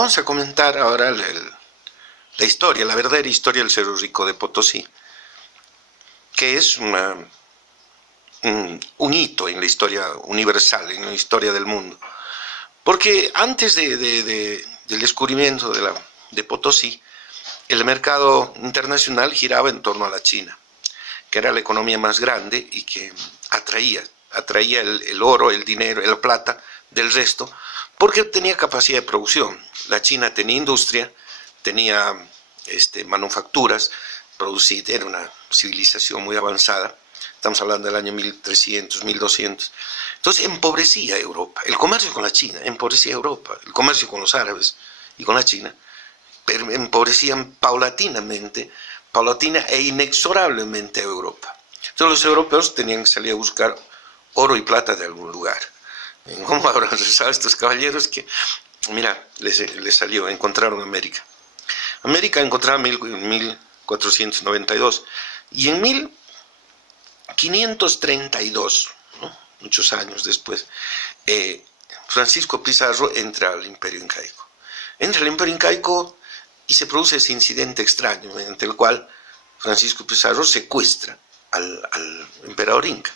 vamos a comentar ahora la historia, la verdadera historia del Cerro Rico de Potosí, que es un hito en la historia universal, en la historia del mundo. Porque antes del descubrimiento de Potosí, el mercado internacional giraba en torno a la China, que era la economía más grande y que atraía el oro, el dinero, la plata del resto, porque tenía capacidad de producción. La China tenía industria, tenía manufacturas, era una civilización muy avanzada. Estamos hablando del año 1300, 1200. Entonces empobrecía a Europa. El comercio con la China empobrecía a Europa. El comercio con los árabes y con la China empobrecían paulatina e inexorablemente a Europa. Entonces los europeos tenían que salir a buscar oro y plata de algún lugar. ¿Cómo habrán rezado estos caballeros que, mira, les salió, encontraron América? América encontraron en 1492 y en 1532, ¿no?, muchos años después, Francisco Pizarro entra al Imperio Incaico. Entra al Imperio Incaico y se produce ese incidente extraño mediante el cual Francisco Pizarro secuestra al emperador Inca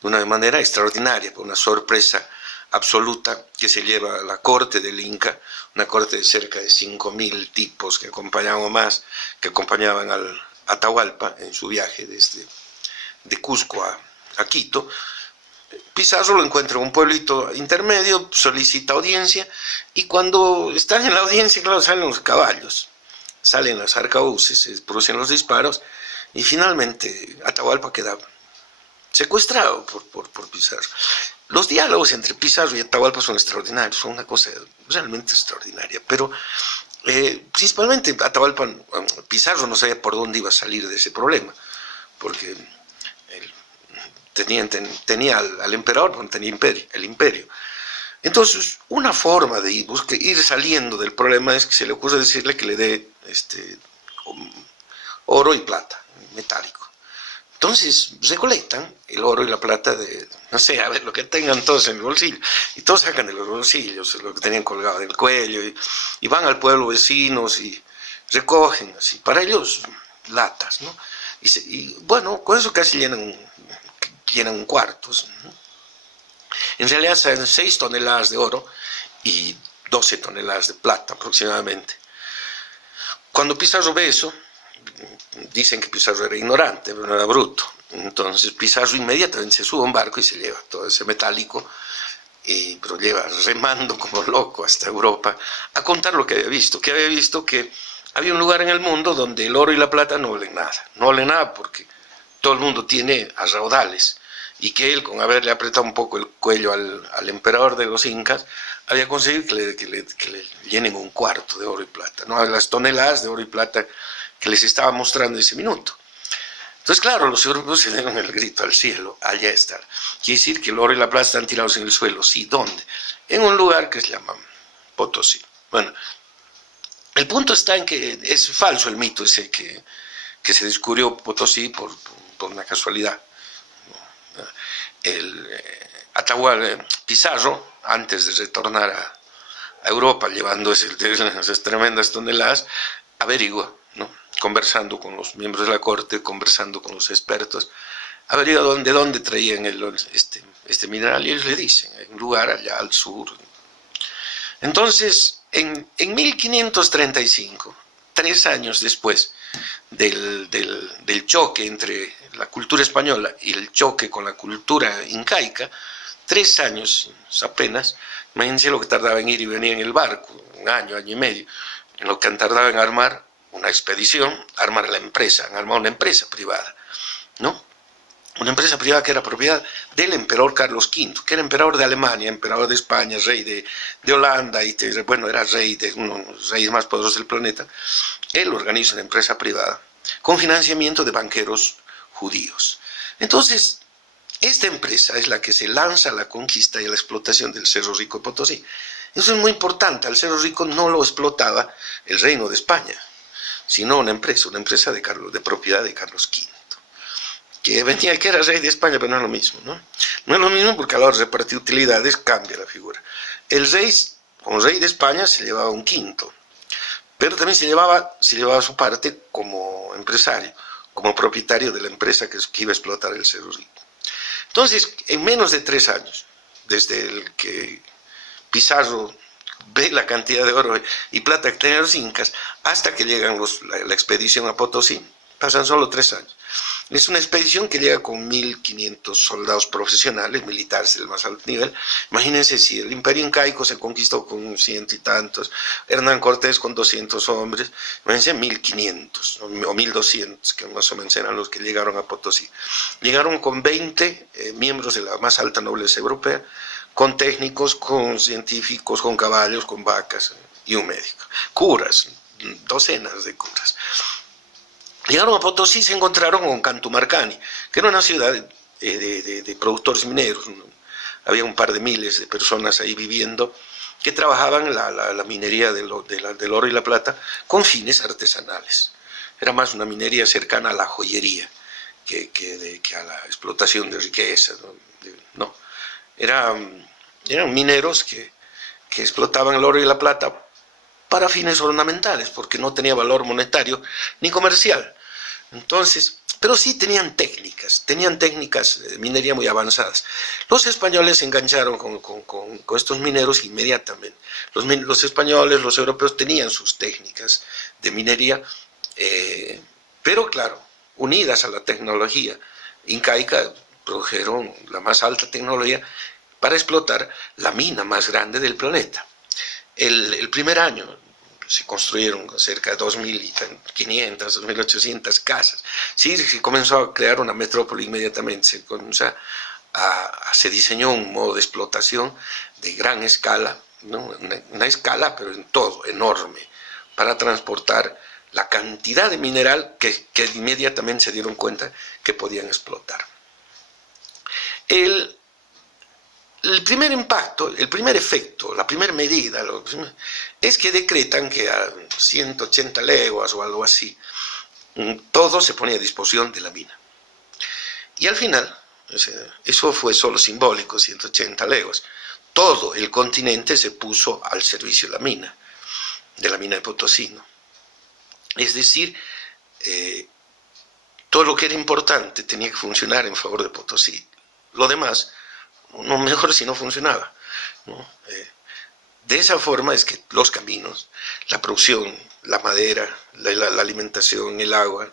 de una manera extraordinaria, por una sorpresa absoluta que se lleva a la corte del Inca, una corte de cerca de 5000 tipos que acompañaban al Atahualpa en su viaje de Cusco a Quito. Pizarro lo encuentra en un pueblito intermedio, solicita audiencia, y cuando están en la audiencia, claro, salen los caballos, salen los arcabuces, se producen los disparos, y finalmente Atahualpa queda secuestrado por Pizarro. Los diálogos entre Pizarro y Atahualpa son extraordinarios, son una cosa realmente extraordinaria, pero principalmente Pizarro no sabía por dónde iba a salir de ese problema, porque tenía al emperador, no tenía el imperio. Entonces, una forma de ir saliendo del problema es que se le ocurre decirle que le dé oro y plata, metálico. Entonces recolectan el oro y la plata no sé, a ver, lo que tengan todos en el bolsillo. Y todos sacan de los bolsillos lo que tenían colgado del cuello y van al pueblo vecinos y recogen, así, para ellos, latas, ¿no? Y bueno, con eso casi llenan cuartos, ¿no? En realidad salen 6 toneladas de oro y 12 toneladas de plata aproximadamente. Cuando Pizarro ve eso, dicen que Pizarro era ignorante, pero no era bruto. Entonces Pizarro inmediatamente se sube a un barco y se lleva todo ese metálico, pero lleva remando como loco hasta Europa a contar lo que había visto. Que había un lugar en el mundo donde el oro y la plata no valen nada porque todo el mundo tiene a raudales, y que él, con haberle apretado un poco el cuello al emperador de los incas, había conseguido que le llenen un cuarto de oro y plata, ¿no?, las toneladas de oro y plata que les estaba mostrando ese minuto. Entonces, claro, los europeos se dieron el grito al cielo, allá está. Quiere decir que el oro y la plata están tirados en el suelo. Sí, ¿dónde? En un lugar que se llama Potosí. Bueno, el punto está en que es falso el mito ese que se descubrió Potosí por una casualidad. Pizarro, antes de retornar a Europa llevando esas tremendas toneladas, averigua, ¿no?, conversando con los miembros de la corte, conversando con los expertos, averigua de dónde traían este mineral, y ellos le dicen, hay un lugar allá al sur. Entonces, en 1535, 3 años después del choque entre la cultura española y el choque con la cultura incaica, 3 años apenas, imagínense lo que tardaba en ir y venir en el barco, un año y medio, en lo que han tardado en armar una expedición, armar la empresa, han armado una empresa privada, ¿no? Una empresa privada que era propiedad del emperador Carlos V, que era emperador de Alemania, emperador de España, rey de Holanda, bueno, era rey de uno de los reyes más poderosos del planeta. Él organiza una empresa privada con financiamiento de banqueros judíos. Entonces, esta empresa es la que se lanza a la conquista y a la explotación del Cerro Rico de Potosí. Eso es muy importante. Al Cerro Rico no lo explotaba el reino de España, sino una empresa de propiedad de Carlos V, que era rey de España, pero no es lo mismo, ¿no? No es lo mismo porque a la hora de repartir utilidades cambia la figura. El rey como rey de España se llevaba un quinto, pero también se llevaba su parte como empresario, como propietario de la empresa que iba a explotar el Cerro Rico. Entonces, en menos de 3 años, desde el que Pizarro ve la cantidad de oro y plata que tenían los incas, hasta que llegan la expedición a Potosí, pasan solo 3 años. Es una expedición que llega con 1.500 soldados profesionales, militares del más alto nivel. Imagínense si el imperio incaico se conquistó con 100 y tantos, Hernán Cortés con 200 hombres, imagínense 1.500 o 1.200, que más o menos eran los que llegaron a Potosí. Llegaron con 20 miembros de la más alta nobleza europea, con técnicos, con científicos, con caballos, con vacas y un médico. Curas, docenas de curas. Llegaron a Potosí y se encontraron con Cantumarcani, que era una ciudad de productores mineros. Había un par de miles de personas ahí viviendo que trabajaban la minería del oro y la plata con fines artesanales. Era más una minería cercana a la joyería que a la explotación de riquezas. No. Eran mineros que explotaban el oro y la plata para fines ornamentales, porque no tenía valor monetario ni comercial. Entonces, pero sí tenían técnicas de minería muy avanzadas. Los españoles se engancharon con estos mineros inmediatamente. Los españoles, los europeos tenían sus técnicas de minería, pero claro, unidas a la tecnología incaica, produjeron la más alta tecnología para explotar la mina más grande del planeta. El primer año se construyeron cerca de 2.500, 2.800 casas. Sí, se comenzó a crear una metrópoli inmediatamente, se diseñó un modo de explotación de gran escala, ¿no? Una escala, pero en todo, enorme, para transportar la cantidad de mineral que inmediatamente se dieron cuenta que podían explotar. El primer impacto, el primer efecto, la primera medida es que decretan que a 180 leguas o algo así, todo se pone a disposición de la mina. Y al final, eso fue solo simbólico, 180 leguas. Todo el continente se puso al servicio de la mina de Potosí, ¿no? Es decir, todo lo que era importante tenía que funcionar en favor de Potosí. Lo demás, no, mejor si no funcionaba, ¿no? De esa forma es que los caminos, la producción, la madera, la alimentación, el agua,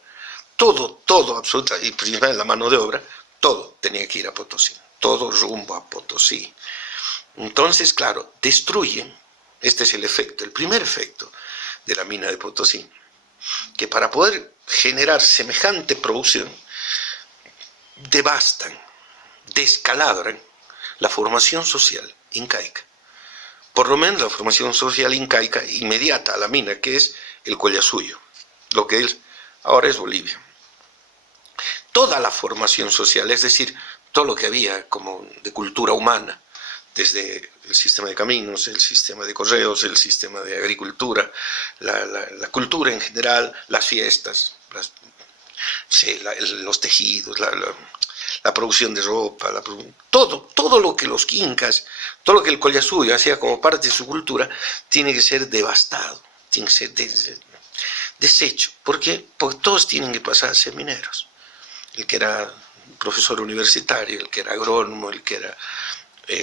todo absolutamente, y principalmente la mano de obra, todo tenía que ir a Potosí, todo rumbo a Potosí. Entonces, claro, destruyen, este es el efecto, el primer efecto de la mina de Potosí, que para poder generar semejante producción, devastan, descalabran la formación social incaica. Por lo menos la formación social incaica inmediata a la mina, que es el Collasuyo, lo que ahora es Bolivia. Toda la formación social, es decir, todo lo que había como de cultura humana, desde el sistema de caminos, el sistema de correos, el sistema de agricultura, la cultura en general, las fiestas, los tejidos, la producción de ropa, todo lo que los incas, todo lo que el Collasuyo hacía como parte de su cultura, tiene que ser devastado, tiene que ser deshecho. ¿Por qué? Porque todos tienen que pasar a ser mineros. El que era profesor universitario, el que era agrónomo, el que era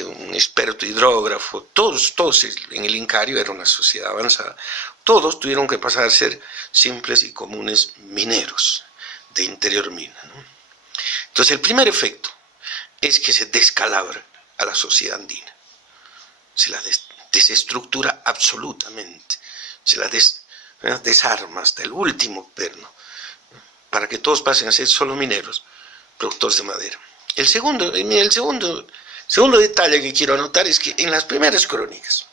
un experto hidrógrafo, todos en el Incario era una sociedad avanzada, todos tuvieron que pasar a ser simples y comunes mineros de interior mina, ¿no? Entonces el primer efecto es que se descalabra a la sociedad andina, se la desestructura absolutamente, se la desarma hasta el último perno, para que todos pasen a ser solo mineros, productores de madera. El segundo detalle que quiero anotar es que en las primeras crónicas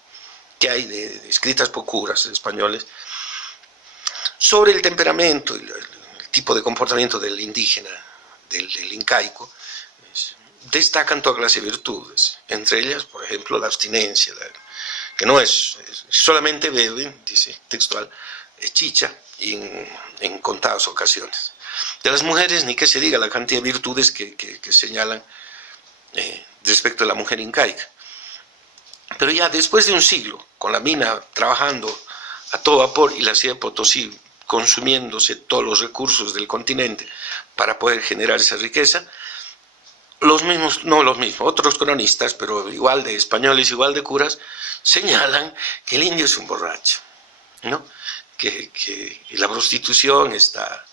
que hay escritas por curas españoles sobre el temperamento y el tipo de comportamiento del indígena, del incaico, destacan toda clase de virtudes, entre ellas, por ejemplo, la abstinencia, que no es solamente bebe, dice textual, chicha y en contadas ocasiones. De las mujeres, ni que se diga la cantidad de virtudes que señalan respecto a la mujer incaica. Pero ya después de un siglo, con la mina trabajando a todo vapor y la ciudad de Potosí consumiéndose todos los recursos del continente para poder generar esa riqueza, los mismos, no los mismos, otros cronistas, pero igual de españoles, igual de curas, señalan que el indio es un borracho, ¿no? Que la prostitución está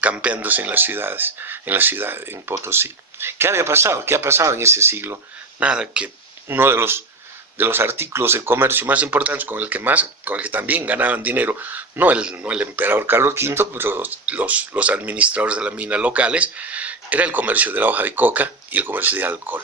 campeándose en las ciudades, en Potosí. ¿Qué había pasado? ¿Qué ha pasado en ese siglo? Nada, que uno de los artículos de comercio más importantes con el que también ganaban dinero, no el emperador Carlos V, pero los administradores de la mina locales, era el comercio de la hoja de coca y el comercio de alcohol.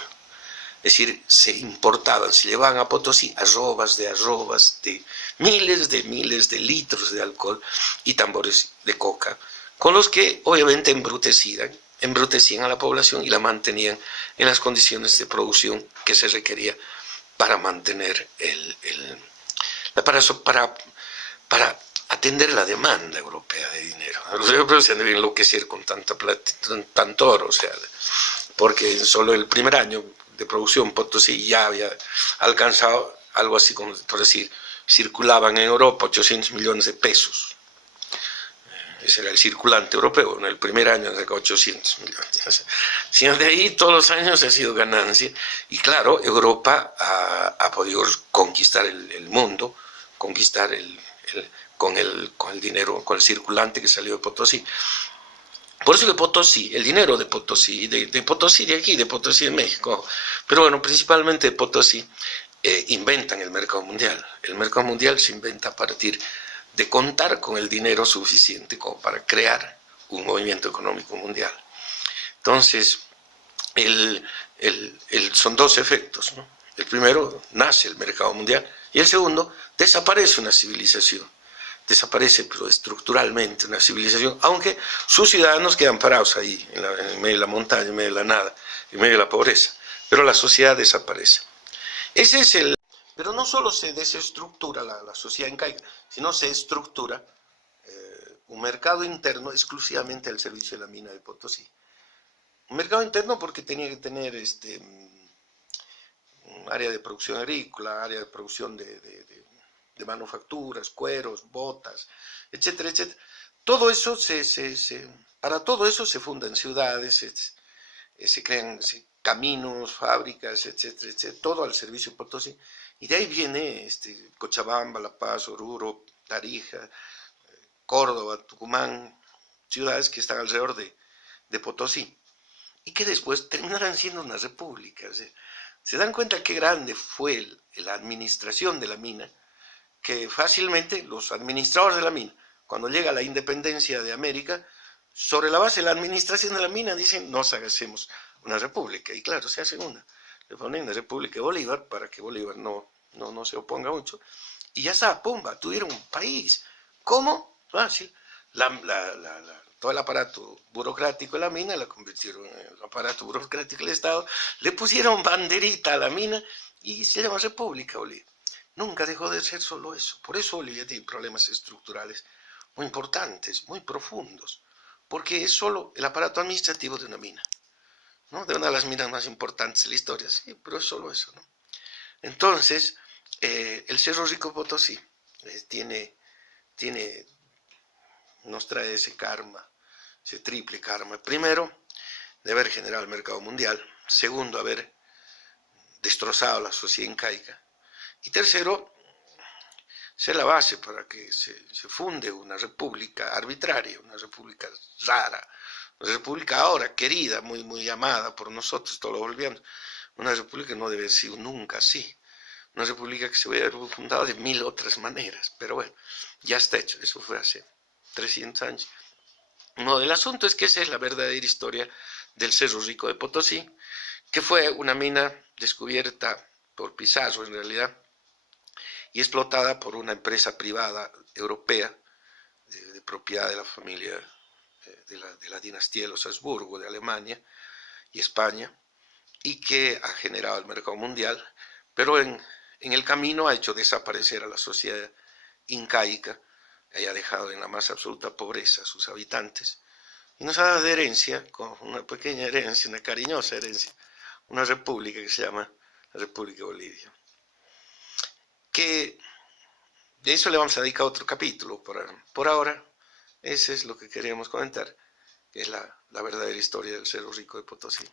Es decir, se importaban, se llevaban a Potosí arrobas de miles de litros de alcohol y tambores de coca, con los que obviamente embrutecían a la población y la mantenían en las condiciones de producción que se requería para mantener para atender la demanda europea de dinero. Los europeos se han de enloquecer con tanta plata, tanto oro, o sea, porque en solo el primer año de producción Potosí ya había alcanzado algo así como, por decir, circulaban en Europa 800 millones de pesos. Ese era el circulante europeo, en el primer año sacó 800 millones. Sino de ahí todos los años ha sido ganancia. Y claro, Europa ha podido conquistar el mundo, conquistar con el dinero, con el circulante que salió de Potosí. Por eso que Potosí, el dinero de Potosí, de Potosí de aquí, de Potosí de México, pero bueno, principalmente de Potosí, inventan el mercado mundial. El mercado mundial se inventa a partir de contar con el dinero suficiente como para crear un movimiento económico mundial. Entonces, son dos efectos, ¿no? El primero, nace el mercado mundial, y el segundo, desaparece una civilización. Desaparece, pero estructuralmente, una civilización, aunque sus ciudadanos quedan parados ahí, en medio de la montaña, en medio de la nada, en medio de la pobreza, pero la sociedad desaparece. Ese es pero no solo se desestructura la sociedad incaica, sino se estructura un mercado interno exclusivamente al servicio de la mina de Potosí. Un mercado interno porque tenía que tener un área de producción agrícola, área de producción de manufacturas, cueros, botas, etcétera, etcétera. Todo eso para todo eso se fundan ciudades, se crean caminos, fábricas, etcétera, etcétera, todo al servicio de Potosí. Y de ahí viene Cochabamba, La Paz, Oruro, Tarija, Córdoba, Tucumán, ciudades que están alrededor de Potosí y que después terminarán siendo una república. Se dan cuenta qué grande fue la administración de la mina, que fácilmente los administradores de la mina, cuando llega la independencia de América, sobre la base de la administración de la mina dicen, nos hacemos una república, y claro, se hace una. Le ponen la República de Bolívar para que Bolívar no se oponga mucho, y ya está, pumba, tuvieron un país. ¿Cómo? Fácil. Todo el aparato burocrático de la mina la convirtieron en el aparato burocrático del Estado, le pusieron banderita a la mina y se llama República Bolivia. Nunca dejó de ser solo eso. Por eso Bolivia tiene problemas estructurales muy importantes, muy profundos, porque es solo el aparato administrativo de una mina, ¿no? De una de las minas más importantes de la historia, sí, pero es solo eso, ¿no? Entonces, el Cerro Rico Potosí nos trae ese karma, ese triple karma. Primero, de haber generado el mercado mundial. Segundo, haber destrozado la sociedad incaica. Y tercero, ser la base para que se funde una república arbitraria, una república rara, una república ahora querida, muy, muy amada por nosotros, todos los bolivianos. Una república que no debe haber sido nunca así. Una república que se hubiera fundado de 1000 otras maneras. Pero bueno, ya está hecho. Eso fue hace 300 años. No, el asunto es que esa es la verdadera historia del Cerro Rico de Potosí, que fue una mina descubierta por Pizarro en realidad y explotada por una empresa privada europea de propiedad de la familia de la dinastía de los Habsburgo de Alemania y España, y que ha generado el mercado mundial, pero en el camino ha hecho desaparecer a la sociedad incaica, haya dejado en la más absoluta pobreza a sus habitantes, y nos ha dado de herencia, con una pequeña herencia, una cariñosa herencia, una república que se llama República de Bolivia. Que de eso le vamos a dedicar otro capítulo. Por ahora, ese es lo que queríamos comentar, que es la verdadera historia del Cerro Rico de Potosí.